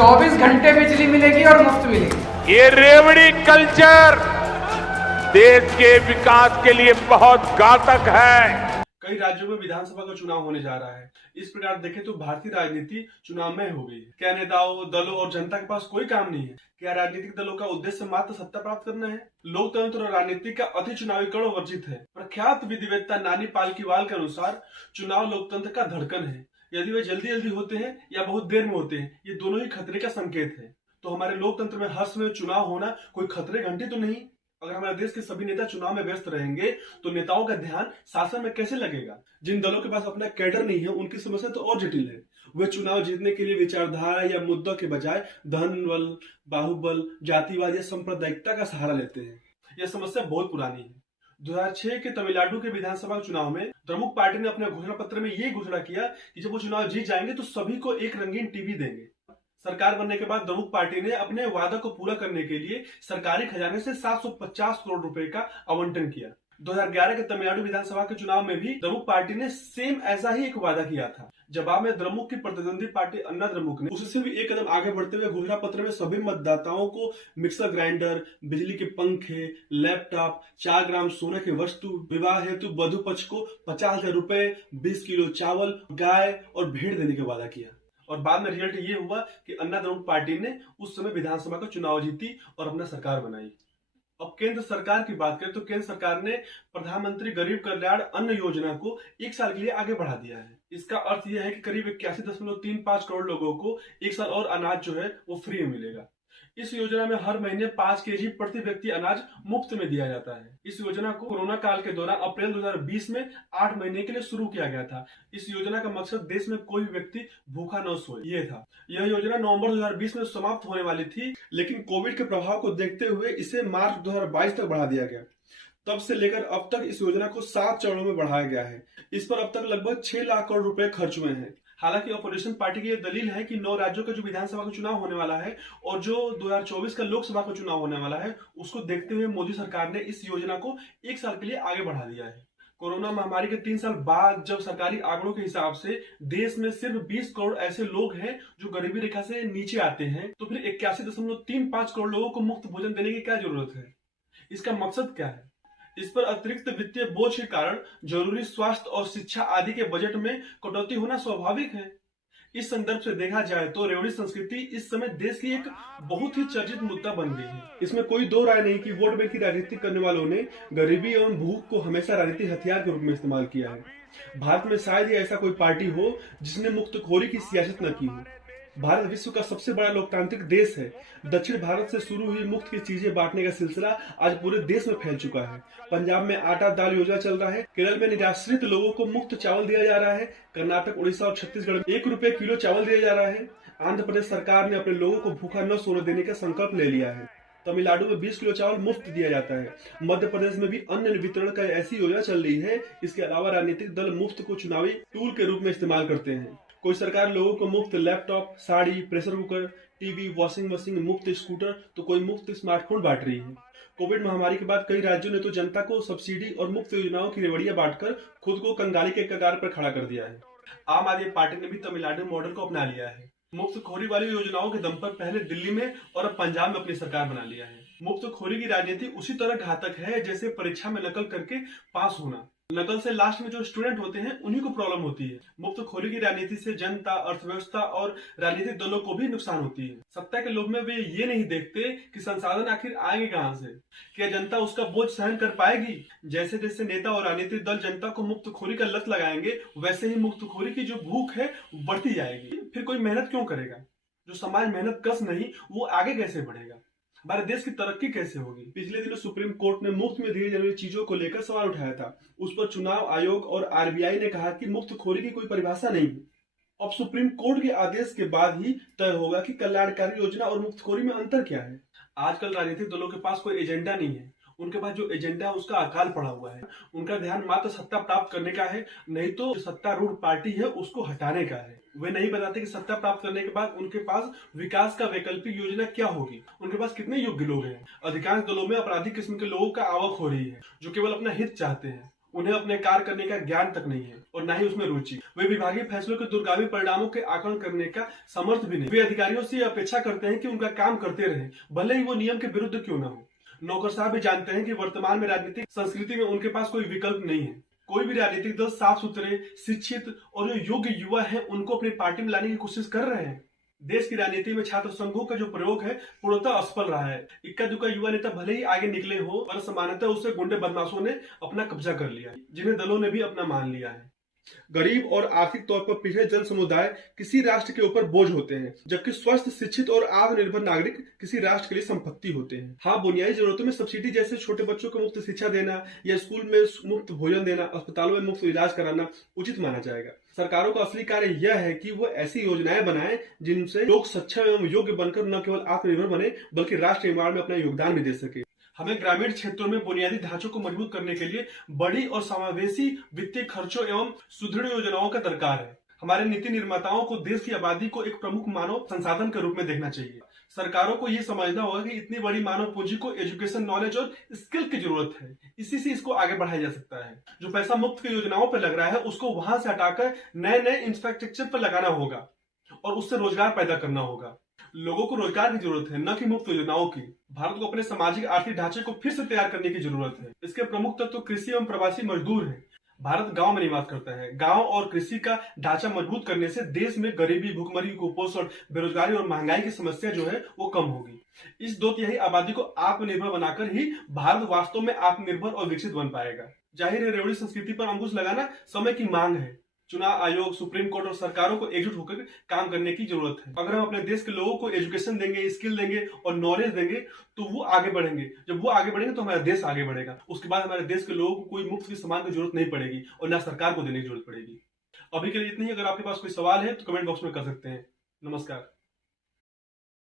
24 घंटे बिजली मिलेगी और मुफ्त मिलेगी। ये रेवड़ी कल्चर देश के विकास के लिए बहुत घातक है। कई राज्यों में विधानसभा का चुनाव होने जा रहा है। इस प्रकार देखें तो भारतीय राजनीति चुनावमय हो गई है। क्या नेताओं, दलों और जनता के पास कोई काम नहीं है? क्या राजनीतिक दलों का उद्देश्य मात्र सत्ता प्राप्त करना है? लोकतंत्र और राजनीति का अति चुनावीकरण वर्जित है। प्रख्यात विधिवेत्ता नानी पालकीवाल के अनुसार चुनाव लोकतंत्र का धड़कन है। यदि वे जल्दी जल्दी होते हैं या बहुत देर में होते हैं, ये दोनों ही खतरे का संकेत है। तो हमारे लोकतंत्र में हर समय चुनाव होना कोई खतरे घंटी तो नहीं? अगर हमारे देश के सभी नेता चुनाव में व्यस्त रहेंगे तो नेताओं का ध्यान शासन में कैसे लगेगा? जिन दलों के पास अपना कैडर नहीं है, उनकी समस्या तो और जटिल है। वे चुनाव जीतने के लिए विचारधारा या मुद्दों के बजाय धन बल, बाहुबल, जातिवाद या सांप्रदायिकता का सहारा लेते हैं। यह समस्या बहुत पुरानी है। 2006 के तमिलनाडु के विधानसभा चुनाव में द्रमुक पार्टी ने अपने घोषणा पत्र में ये घोषणा किया कि जब वो चुनाव जीत जाएंगे तो सभी को एक रंगीन टीवी देंगे। सरकार बनने के बाद द्रमुक पार्टी ने अपने वादा को पूरा करने के लिए सरकारी खजाने से 750 करोड़ रुपए का आवंटन किया। 2011 के तमिलनाडु विधानसभा के चुनाव में भी द्रमुक पार्टी ने सेम ऐसा ही एक वादा किया था। जवाब में द्रमुक की प्रतिद्वंदी पार्टी अन्ना द्रमुक ने उससे भी एक कदम आगे बढ़ते हुए घोषणा पत्र में सभी मतदाताओं को मिक्सर ग्राइंडर, बिजली के पंखे, लैपटॉप, 4 ग्राम सोने की वस्तु, विवाह हेतु वधु पक्ष को 50,000 रुपए, 20 किलो चावल, गाय और भेड़ देने का वादा किया। और बाद में रिजल्ट ये हुआ कि अन्ना द्रमुक पार्टी ने उस समय विधानसभा का चुनाव जीती और अपना सरकार बनाई। अब केंद्र सरकार की बात करें तो केंद्र सरकार ने प्रधानमंत्री गरीब कल्याण अन्न योजना को 1 साल के लिए आगे बढ़ा दिया है। इसका अर्थ यह है कि करीब 81.35 करोड़ लोगों को 1 साल और अनाज जो है वो फ्री में मिलेगा। इस योजना में हर महीने 5 केजी प्रति व्यक्ति अनाज मुफ्त में दिया जाता है। इस योजना को कोरोना काल के दौरान अप्रैल 2020 में 8 महीने के लिए शुरू किया गया था। इस योजना का मकसद देश में कोई भी व्यक्ति भूखा न सोए, ये था। यह योजना नवंबर 2020 में समाप्त होने वाली थी, लेकिन कोविड के प्रभाव को देखते हुए इसे मार्च 2022 तक बढ़ा दिया गया। तब से लेकर अब तक इस योजना को 7 चरणों में बढ़ाया गया है। इस पर अब तक लगभग 6 लाख करोड़ रुपए खर्च हुए हैं। हालांकि अपोजिशन पार्टी की यह दलील है कि 9 राज्यों का जो विधानसभा का चुनाव होने वाला है और जो 2024 का लोकसभा का चुनाव होने वाला है, उसको देखते हुए मोदी सरकार ने इस योजना को 1 साल के लिए आगे बढ़ा दिया है। कोरोना महामारी के 3 साल बाद जब सरकारी आंकड़ों के हिसाब से देश में सिर्फ 20 करोड़ ऐसे लोग हैं जो गरीबी रेखा से नीचे आते हैं, तो फिर 81.35 करोड़ लोगों को मुफ्त भोजन देने की क्या जरूरत है? इसका मकसद क्या है? इस पर अतिरिक्त वित्तीय बोझ के कारण जरूरी स्वास्थ्य और शिक्षा आदि के बजट में कटौती होना स्वाभाविक है। इस संदर्भ से देखा जाए तो रेवड़ी संस्कृति इस समय देश की एक बहुत ही चर्चित मुद्दा बन गई है। इसमें कोई दो राय नहीं कि वोट बैंक की राजनीति करने वालों ने गरीबी एवं भूख को हमेशा राजनीतिक हथियार के रूप में इस्तेमाल किया है। भारत में शायद ही ऐसा कोई पार्टी हो जिसने मुफ्तखोरी की सियासत न की हो। भारत विश्व का सबसे बड़ा लोकतांत्रिक देश है। दक्षिण भारत से शुरू हुई मुफ्त की चीजें बांटने का सिलसिला आज पूरे देश में फैल चुका है। पंजाब में आटा दाल योजना चल रहा है, केरल में निराश्रित लोगों को मुफ्त चावल दिया जा रहा है, कर्नाटक, उड़ीसा और छत्तीसगढ़ में 1 रुपए किलो चावल दिया जा रहा है। आंध्र प्रदेश सरकार ने अपने लोगों को भूखा न सोने देने का संकल्प ले लिया है। तमिलनाडु में 20 किलो चावल मुफ्त दिया जाता है। मध्य प्रदेश में भी अन्न वितरण का ऐसी योजना चल रही है। इसके अलावा राजनीतिक दल मुफ्त को चुनावी टूल के रूप में इस्तेमाल करते हैं। कोई सरकार लोगों को मुफ्त laptop, sari, pressure cooker, TV, washing machine, मुफ्त स्कूटर तो कोई मुफ्त स्मार्टफोन बांट रही है। कोविड महामारी के बाद कई राज्यों ने तो जनता को सब्सिडी और मुफ्त योजनाओं की रेवड़ियां बांटकर खुद को कंगाली के कगार पर खड़ा कर दिया है। आम आदमी पार्टी ने भी तमिलनाडु मॉडल को अपना लिया है। मुफ्तखोरी वाली योजनाओं के दम पर पहले दिल्ली में और अब पंजाब में अपनी सरकार बना लिया है। मुफ्तखोरी की राजनीति उसी तरह घातक है जैसे परीक्षा में नकल करके पास होना। नकल से लास्ट में जो स्टूडेंट होते हैं उन्हीं को प्रॉब्लम होती है। मुफ्तखोरी की राजनीति से जनता, अर्थव्यवस्था और राजनीतिक दलों को भी नुकसान होती है। सत्ता के लोभ में वे ये नहीं देखते कि संसाधन आखिर आएंगे कहां से, क्या जनता उसका बोझ सहन कर पाएगी। जैसे जैसे नेता और राजनीतिक दल जनता को मुफ्तखोरी का लत लगाएंगे, वैसे ही मुफ्तखोरी की जो भूख है बढ़ती जाएगी। फिर कोई मेहनत क्यों करेगा? जो समाज मेहनत कस नहीं, वो आगे कैसे बढ़ेगा? हमारे देश की तरक्की कैसे होगी? पिछले दिनों सुप्रीम कोर्ट ने मुफ्त में दी जाने वाली चीजों को लेकर सवाल उठाया था। उस पर चुनाव आयोग और आरबीआई ने कहा कि मुफ्तखोरी की कोई परिभाषा नहीं है। अब सुप्रीम कोर्ट के आदेश के बाद ही तय होगा कि कल्याणकारी योजना और मुफ्तखोरी में अंतर क्या है। आजकल राजनीतिक दलों के पास कोई एजेंडा नहीं है। उनके पास जो एजेंडा है उसका अकाल पड़ा हुआ है। उनका ध्यान मात्र सत्ता प्राप्त करने का है, नहीं तो सत्तारूढ़ पार्टी है उसको हटाने का है। वे नहीं बताते कि सत्ता प्राप्त करने के बाद उनके पास विकास का वैकल्पिक योजना क्या होगी, उनके पास कितने योग्य लोग हैं। अधिकांश दलों में अपराधी किस्म के लोगों का आवक हो रही है जो केवल अपना हित चाहते हैं। उन्हें अपने कार्य करने का ज्ञान तक नहीं है और न ही उसमें रुचि। वे विभागीय फैसलों के दूरगामी परिणामों के आकलन करने का समर्थ भी नहीं। वे अधिकारियों से अपेक्षा करते हैं कि उनका काम करते रहें, भले ही वो नियम के विरुद्ध क्यों न हो। नौकरशाह भी जानते हैं कि वर्तमान में राजनीतिक संस्कृति में उनके पास कोई विकल्प नहीं है। कोई भी राजनीतिक दल साफ सुथरे, शिक्षित और जो योग्य युवा है उनको अपनी पार्टी में लाने की कोशिश कर रहे हैं। देश की राजनीति में छात्र संघों का जो प्रयोग है पूर्णतः असफल रहा है। इक्का दुक्का युवा नेता भले ही आगे निकले हो, पर सामान्यतः उससे गुंडे बदमाशों ने अपना कब्जा कर लिया, जिन्हें दलों ने भी अपना मान लिया है। गरीब और आर्थिक तौर पर पिछड़े जन समुदाय किसी राष्ट्र के ऊपर बोझ होते हैं, जबकि स्वस्थ, शिक्षित और आत्मनिर्भर नागरिक किसी राष्ट्र के लिए संपत्ति होते हैं। हाँ, बुनियादी जरूरतों में सब्सिडी जैसे छोटे बच्चों को मुफ्त शिक्षा देना या स्कूल में मुफ्त भोजन देना, अस्पतालों में मुफ्त इलाज कराना उचित माना जाएगा। सरकारों का असली कार्य यह है कि वो ऐसी योजनाएं बनाएं जिनसे लोग सक्षम एवं योग्य बनकर न केवल आत्मनिर्भर बने बल्कि राष्ट्र निर्माण में अपना योगदान भी दे सके। हमें ग्रामीण क्षेत्रों में बुनियादी ढांचों को मजबूत करने के लिए बड़ी और समावेशी वित्तीय खर्चों एवं सुदृढ़ योजनाओं का दरकार है। हमारे नीति निर्माताओं को देश की आबादी को एक प्रमुख मानव संसाधन के रूप में देखना चाहिए। सरकारों को ये समझना होगा कि इतनी बड़ी मानव पूंजी को एजुकेशन, नॉलेज और स्किल की जरूरत है। इसी से इसको आगे बढ़ाया जा सकता है। जो पैसा मुफ्त की योजनाओं पर लग रहा है उसको वहां से हटाकर नए नए इंफ्रास्ट्रक्चर पर लगाना होगा और उससे रोजगार पैदा करना होगा। लोगों को रोजगार की जरूरत है, न कि मुफ्त योजनाओं की। भारत को अपने सामाजिक आर्थिक ढांचे को फिर से तैयार करने की जरूरत है। इसके प्रमुख तत्व तो कृषि एवं प्रवासी मजदूर हैं। भारत गांव में निवास करता है। गांव और कृषि का ढांचा मजबूत करने से देश में गरीबी, भूखमरी, कुपोषण, बेरोजगारी और महंगाई की समस्या जो है वो कम होगी। इस 2/3 आबादी को आत्मनिर्भर बनाकर ही भारत वास्तव में आत्मनिर्भर और विकसित बन पाएगा। जाहिर है, रेवड़ी संस्कृति पर अंकुश लगाना समय की मांग है। चुनाव आयोग, सुप्रीम कोर्ट और सरकारों को एकजुट होकर काम करने की जरूरत है। अगर हम अपने देश के लोगों को एजुकेशन देंगे, स्किल देंगे और नॉलेज देंगे तो वो आगे बढ़ेंगे। जब वो आगे बढ़ेंगे तो हमारा देश आगे बढ़ेगा। उसके बाद हमारे देश के लोगों को कोई मुफ्त की सामान की जरूरत नहीं पड़ेगी और ना सरकार को देने की जरूरत पड़ेगी। अभी के लिए इतना ही। अगर आपके पास कोई सवाल है तो कमेंट बॉक्स में कर सकते हैं। नमस्कार।